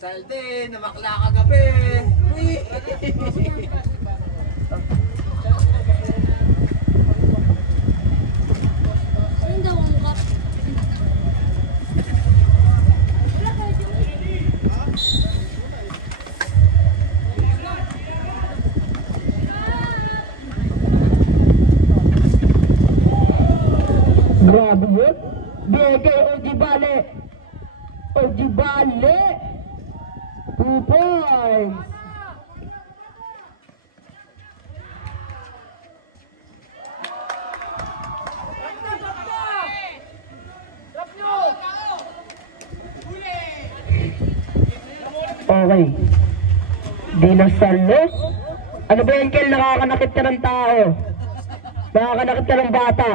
Salde, namakla ka gabi. Grabe yun. BK Ojibale. Ojibale. 2 points. Okay. Dinosaurus. Ano ba yan, Kel? Nakakanakit ka ng tao. Nakakanakit ka ng bata.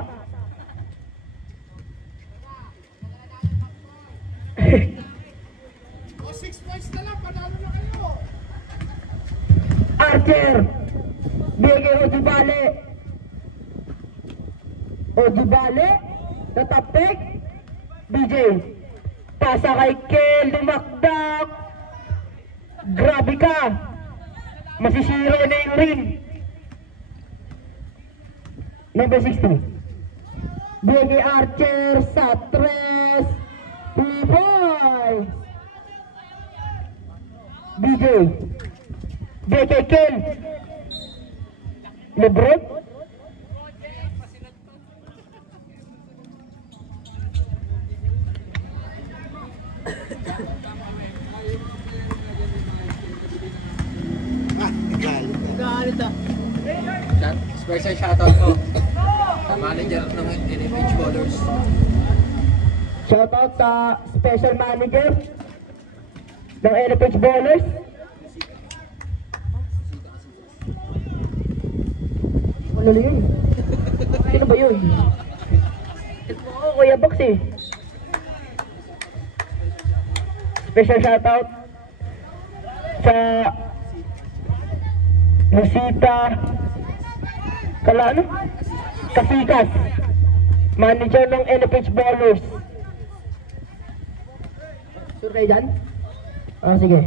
O 6 points na lang, panalo na kayo. Archer. BK Ojibale. Ojibale. Natapik. BJ. Pasa kay Kel. Dumakdak. Grabe ka. Masisira na yung ring. Number 60. BK Archer sa 3. 2 points. BJ. BK Kel. Lebron. Galit ah. Special shoutout ko sa manager ng NFH Bowlers. Shoutout sa special manager ng NFH Bowlers. Ano yun? Sino ba yun? Oo, Kuya Box eh. Special shoutout sa Musita Kalano? Kasikas, manager ng NFH Bowlers. Sure kayo dyan? Sige.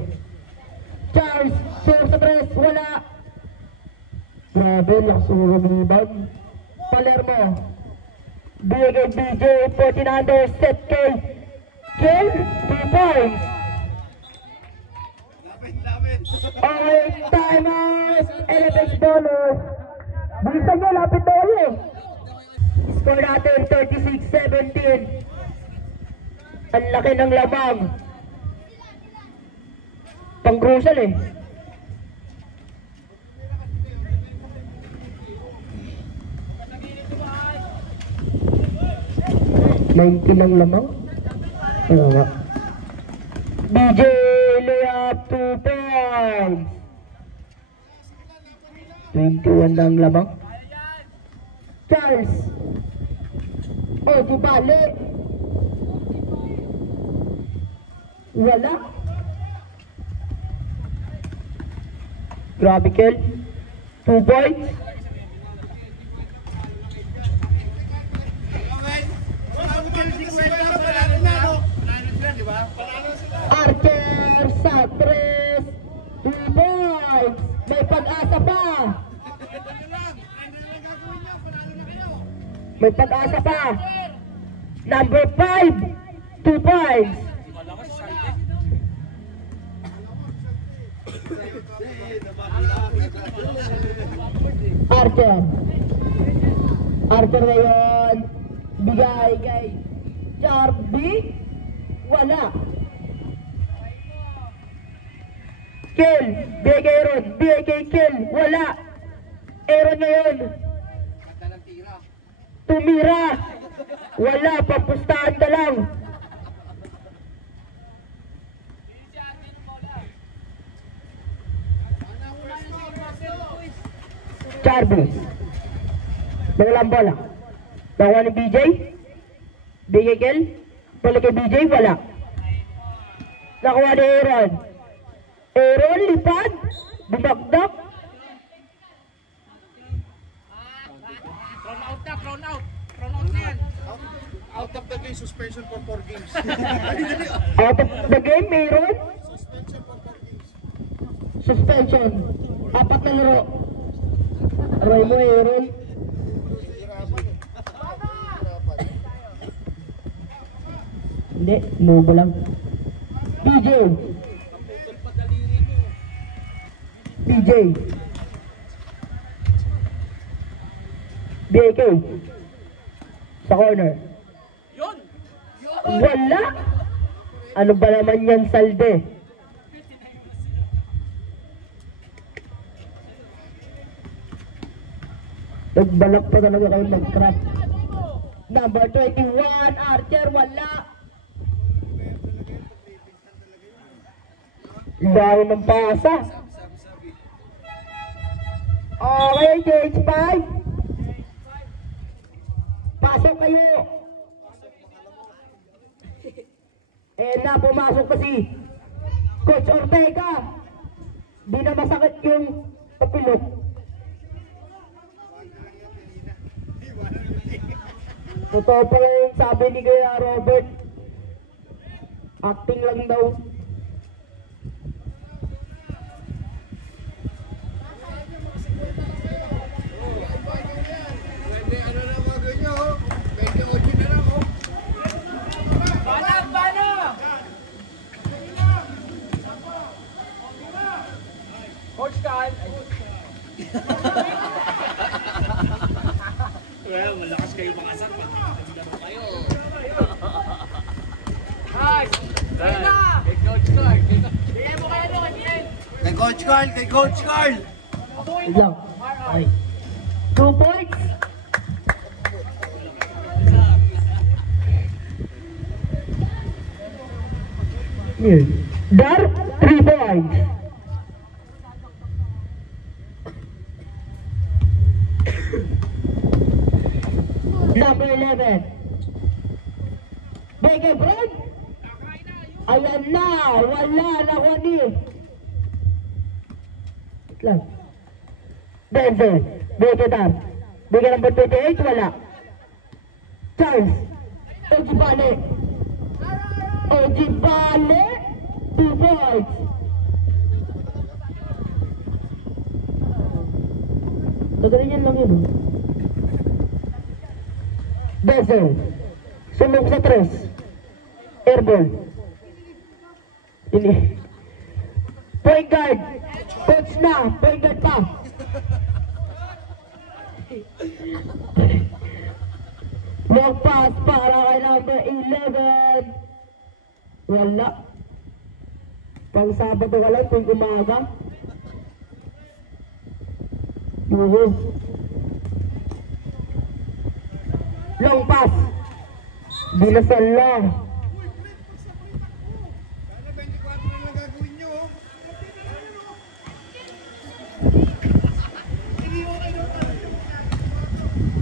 Charles, sure sa press, wala. Grabe, lakas rebound. Palermo. Bigay BJ, 14 under, set K. Kill, 2 points. Okay, timers, NFH Bowlers. Bilisan nyo, lapit na kayo. Score natin, 36-17. Ang laki ng lamang. Pang-crucial eh. $19 lang lamang? Oo nga. DJ layup 2 points. 21 lang lamang. Charles. Oh, di bali. Wala. Grabe, Kel. 2 points. Archer sa 3. 2 points. May pag-asa pa. May pag-asa pa. Number 5. 2 points. Archer. Archer ngayon. Bigay kay Charby. Wala. Kel. Bigay kay Aaron. Bigay kay Kel. Wala. Aaron ngayon. Tumira. Wala. Papustahan na lang. Charby. Nawalang bola. Nakuha ni BJ. Bigay Kel. Balik kay BJ. Wala. Nakuha ni Aaron. Aaron, lipad. Bumagdak. Thrown out na, thrown out. Thrown out na yan. Out of the game, suspension for 4 games. Out of the game, Aaron. Suspension suspension. 4 na laro. Aray mo, Aaron. Hindi, nubo lang. PJ. PJ. BAK. Sa corner. Wala. Ano ba naman yan, Salde? Nagbalak pa talaga kayo mag-crap. Number 21, Archer, wala. Dahil ng pasa. Okay, Stage 5. Pasok kayo. Na pumasok kasi Coach Ortega. Di na masakit yung kapilok. Totoo pa yung sabi ni Kuya Robert. Acting lang daw. Coach Carl. Well, malakas kayo mga sar. Pagkakagano kayo. Nice! Kay Coach Carl. Bigay mo kaya doon. Kay Coach Carl. Kay Coach Carl. Wait lang. Okay. 2 points. Dar, 3 points. Number 11. Beke Brad. Ayan na. Wala na ni. Wait lang. Denzel. Beke Dar. Beke number 28. Wala. Charles. Ojibane. Ojibane. 2 points. Tagalin lang yun. Denzel. Sunog sa 3. Airball. Ini. Point guard. Coach na. Point guard pa. Long pass para kay number 11. Wala. Pang Sabado ka lang, pang umaga. Yuhu. Long pass. Binasan lang.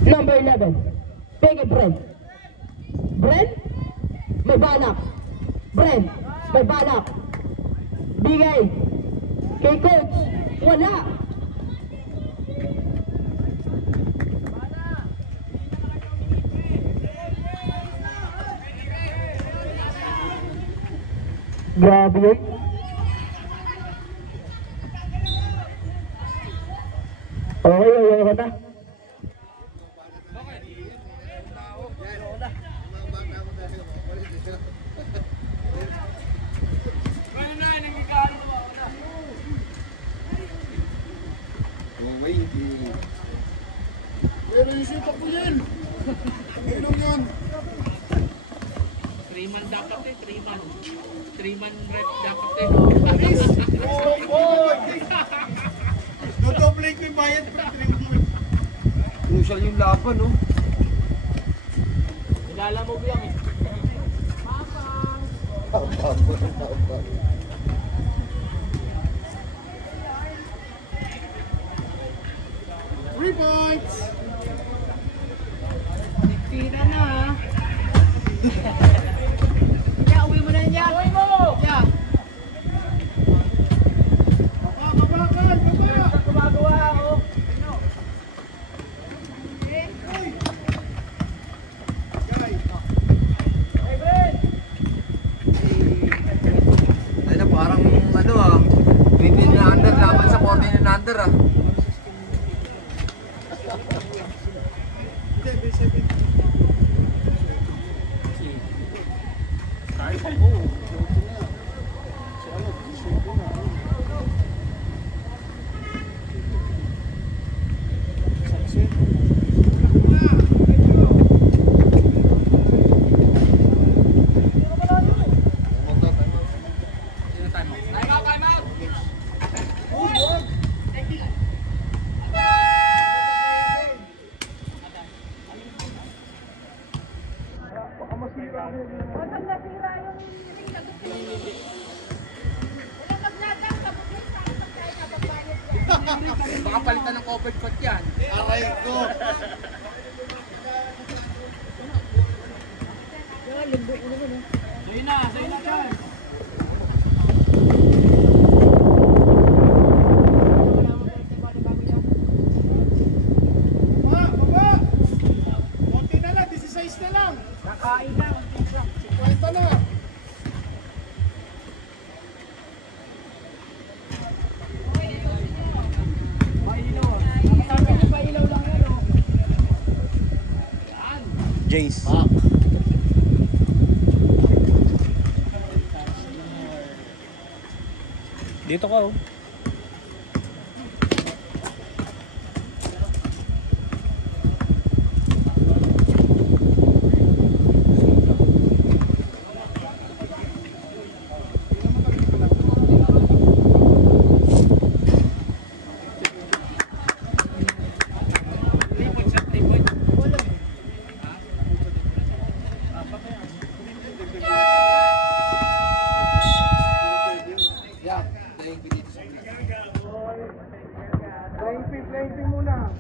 Number 11. Pege Brent. Brent. May balak. Brent. May balak. Bigay. Kay coach. Wala. Grabe yun. Okay, ayaw ka na. Pero isip ko yan. Inom yan. 3-man dapat eh, 3-man. 3-man rep dapat eh. Oh boy! Dodoble ko yung bayad pa. Crucial yung laban, no? Nilalamog yan eh. 3 points! Tira na ha. Ya, uwi mo na yan. Uwi mo! Ya. Kabakan! Baba! Gumagawa ako. Ay na parang ano ah. Hindi na under laban sa kami ng under ah. Hindi, may 7. Baka palitan ng covered coat yan. Aray ko. Sa'yo na dyan. Baba! Konti na lang, 16 na lang. Kakain na. 50 na. Jace. Dito ka oh. Yeah, playing with it. Playing ping muna.